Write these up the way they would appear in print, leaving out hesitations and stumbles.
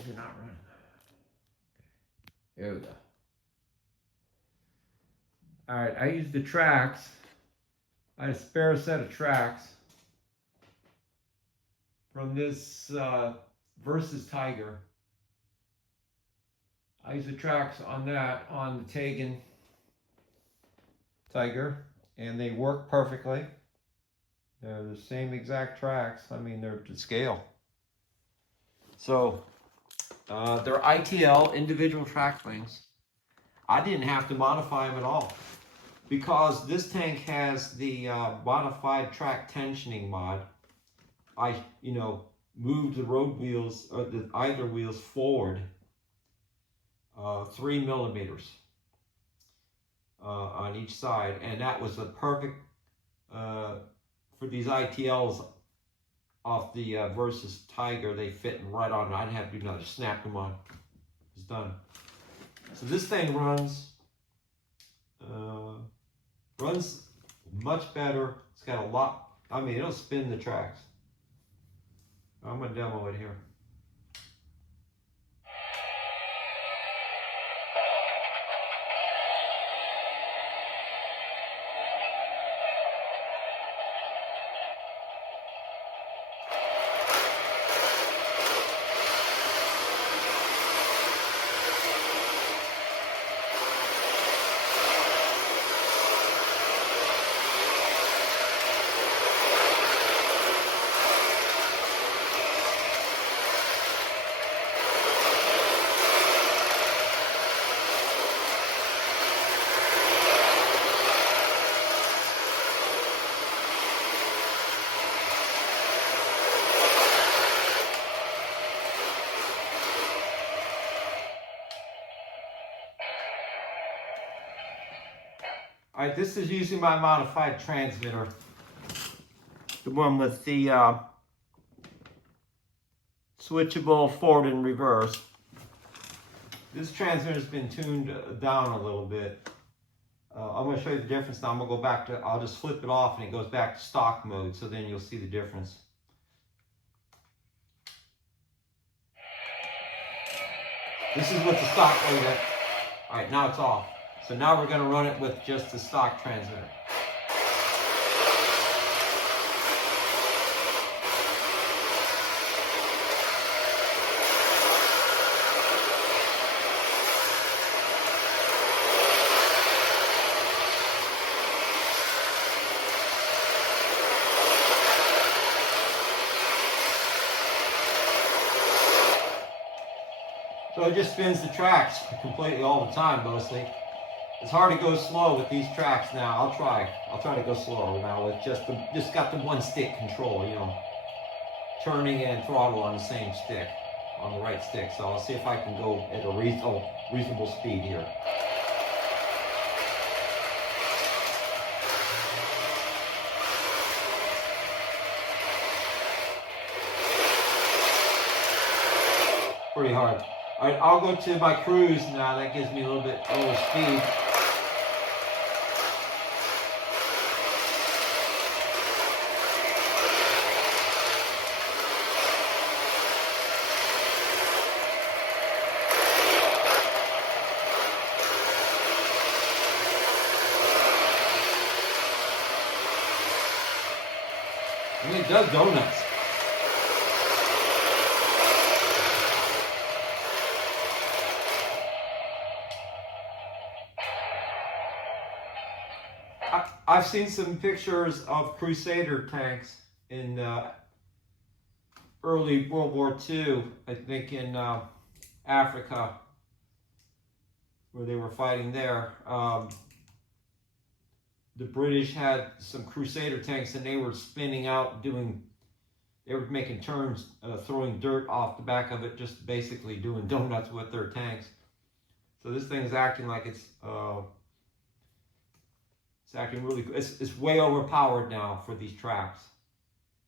Is it not running? There we go. Alright, I used the tracks. I had a spare set of tracks from this VsTank. I used the tracks on that on the Taigen Tiger, and they work perfectly. They're the same exact tracks. I mean, they're to scale. So they're ITL, individual track lengths. I didn't have to modify them at all because this tank has the modified track tensioning mod. I, moved the road wheels or the idler wheels forward 3 millimeters on each side, and that was a perfect for these ITLs off the VsTank. They fit right on. I didn't have to do nothing. Just snap them on. It's done. So this thing runs much better. It's got a lot. I mean, it'll spin the tracks. I'm gonna demo it here. All right, this is using my modified transmitter, the one with the switchable forward and reverse. This transmitter has been tuned down a little bit. I'm going to show you the difference now. I'm going to go back to, I'll just flip it off and it goes back to stock mode, so then you'll see the difference. This is with the stock mode. All right, now it's off. So now we're going to run it with just the stock transmitter. So it just spins the tracks completely all the time, mostly. It's hard to go slow with these tracks now. I'll try to go slower now with just got the one stick control, turning and throttle on the same stick, on the right stick. So I'll see if I can go at a reasonable speed here. Pretty hard. All right, I'll go to my cruise now. That gives me a little bit lower speed. I mean, it does donuts. I've seen some pictures of Crusader tanks in early World War II, I think in Africa, where they were fighting there. The British had some Crusader tanks and they were spinning out, they were making turns, throwing dirt off the back of it, just basically doing donuts with their tanks. So this thing is acting like it's acting really good. It's way overpowered now for these tracks.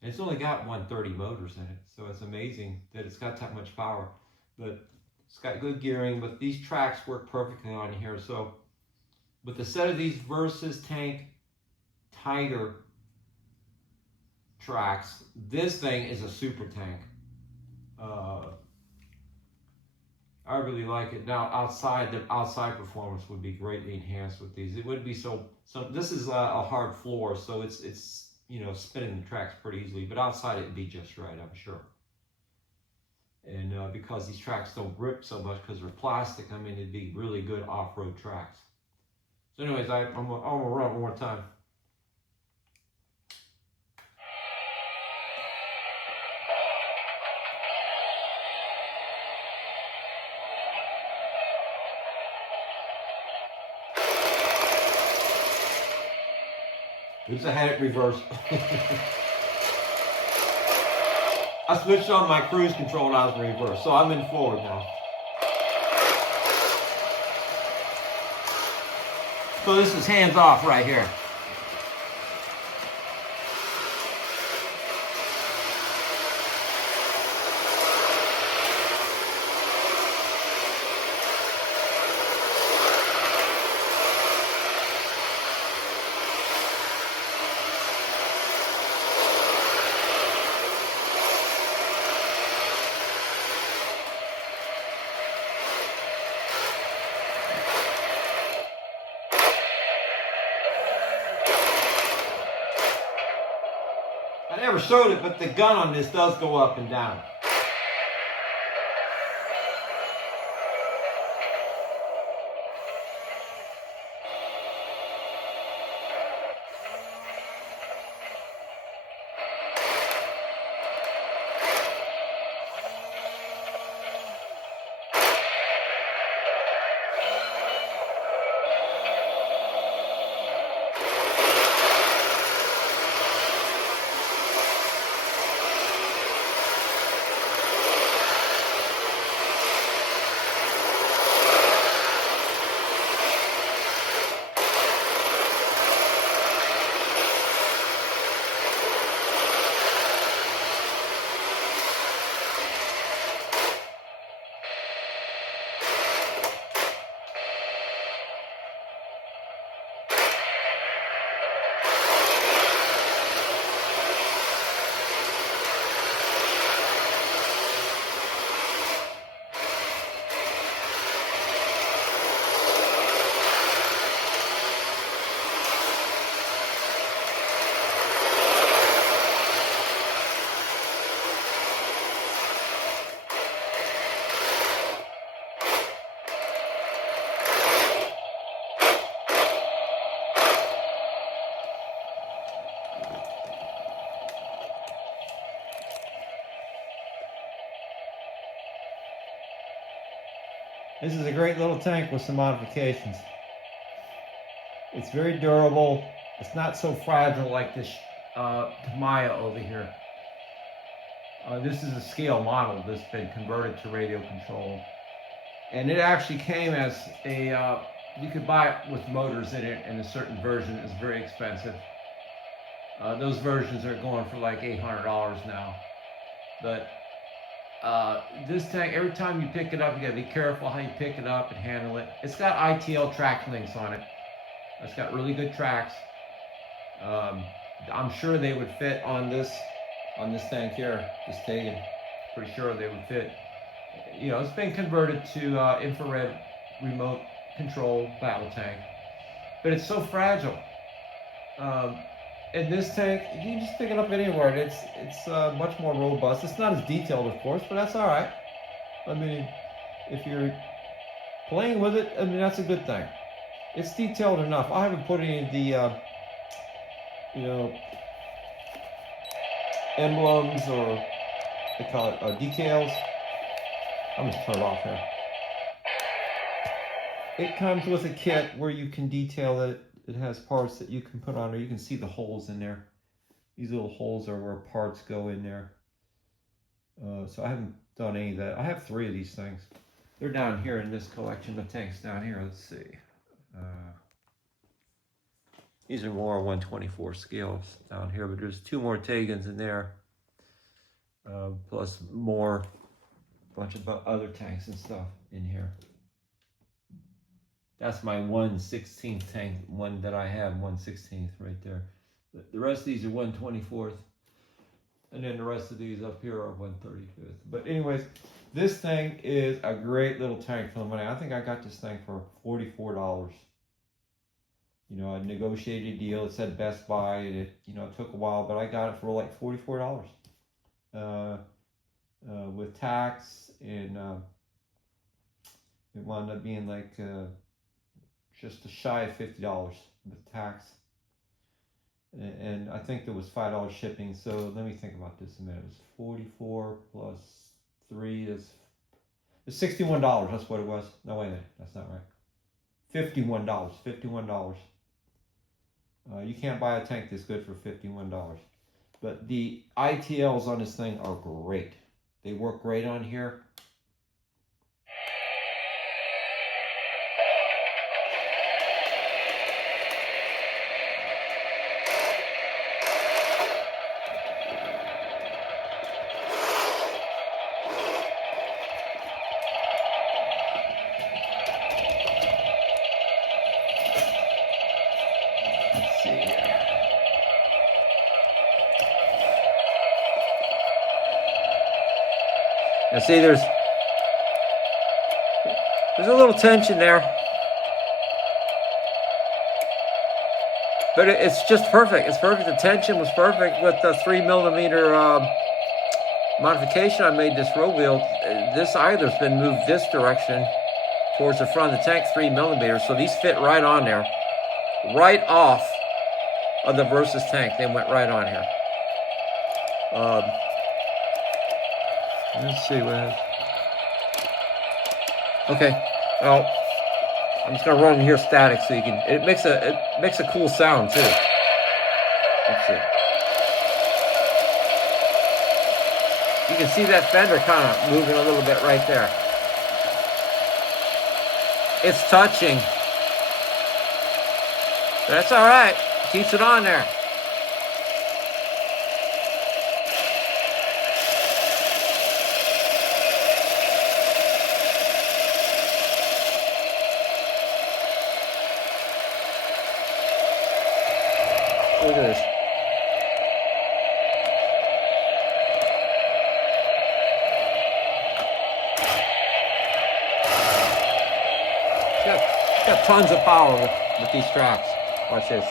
And it's only got 130 motors in it, so it's amazing that it's got that much power. But it's got good gearing, but these tracks work perfectly on here. So with a set of these VsTank Tiger tracks, this thing is a super tank. really like it. Now outside, the outside performance would be greatly enhanced with these. It would be so this is a hard floor, so it's you know, spinning the tracks pretty easily, but outside it'd be just right, I'm sure. And because these tracks don't grip so much because they're plastic, I mean, it'd be really good off-road tracks. So anyways, I'm gonna run it one more time. Oops, I had it reversed. I switched on my cruise control and I was in reverse, so I'm in forward now. So this is hands off right here. I never showed it, but the gun on this does go up and down. This is a great little tank with some modifications. It's very durable. It's not so fragile like this Tamiya over here. This is a scale model that's been converted to radio control. And it actually came as a, you could buy it with motors in it, and a certain version is very expensive. Those versions are going for like $800 now. But this tank, every time you pick it up, you gotta be careful how you pick it up and handle it. It's got ITL track links on it. It's got really good tracks. I'm sure they would fit on this tank here, this Taigen. Pretty sure they would fit. You know, it's been converted to infrared remote control battle tank, but it's so fragile. And this tank, you can just pick it up anywhere. It's much more robust. It's not as detailed, of course, but that's all right. I mean, if you're playing with it, I mean, that's a good thing. It's detailed enough. I haven't put any of the, you know, emblems or they call it decals. I'm just turn it off here. It comes with a kit where you can detail it. It has parts that you can put on, or you can see the holes in there. These little holes are where parts go in there. So I haven't done any of that. I have 3 of these things. They're down here in this collection of tanks down here. Let's see. These are more 124 scales down here, but there's 2 more Taigens in there. Plus more, bunch of other tanks and stuff in here. That's my 1/16th tank, one that I have, 1/16th right there. The rest of these are 1/24th. And then the rest of these up here are 1/35th. But anyways, This thing is a great little tank for the money. I think I got this thing for $44. You know, a negotiated deal. It said Best Buy. It took a while, but I got it for like $44. With tax, and it wound up being like just a shy of $50 with tax. And I think there was $5 shipping. So let me think about this a minute. It was 44 plus 3 is $61. That's what it was. No, wait a minute. That's not right. $51. $51. You can't buy a tank this good for $51. But the ITLs on this thing are great. They work great on here. Let's see here. Now see, there's a little tension there, but it's just perfect. It's perfect. The tension was perfect with the 3mm modification I made this row wheel. This either's been moved this direction towards the front of the tank, 3mm, so these fit right on there, right off of the Versus tank. They went right on here. Let's see what it is. Okay, well, I'm just gonna run in here static so you can. It makes a cool sound too. Let's see. You can see that fender kind of moving a little bit right there. It's touching. That's all right. Keeps it on there. Look at this. It's got tons of power with these tracks. Watch this.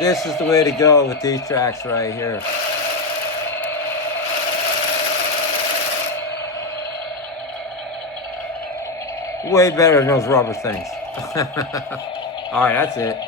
This is the way to go with these tracks right here. Way better than those rubber things. All right, that's it.